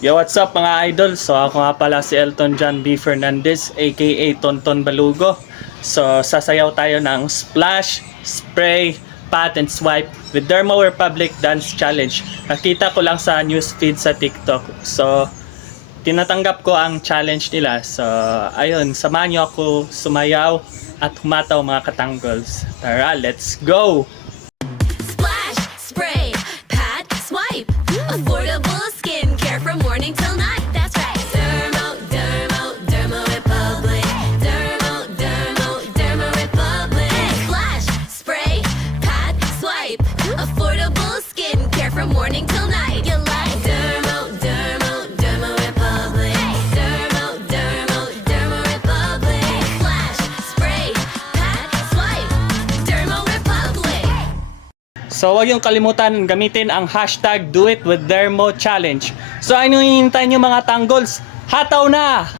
Yo, what's up mga idol? So ako nga pala si Elton John B. Fernandez aka Tonton Balugo. So sasayaw tayo ng splash, spray, pat and swipe with Dermo Republic Dance Challenge. Nakita ko lang sa newsfeed sa TikTok. So tinatanggap ko ang challenge nila. So ayun, samahan niyo ako sumayaw at humataw mga katanggols. Tara, let's go! Splash, spray, pat, swipe. Affordable skincare from morning till night. That's right. Dermo Republic. Dermo Republic. Splash, spray, pat, swipe. Affordable skincare from morning till night. You like Dermo Republic. Dermo Republic. Splash, spray, pat, swipe. Dermo Republic. So huwag yung kalimutan gamitin ang hashtag DoItWithDermo Challenge. So ano yung hinihintay nyo mga tanggols? Hataw na!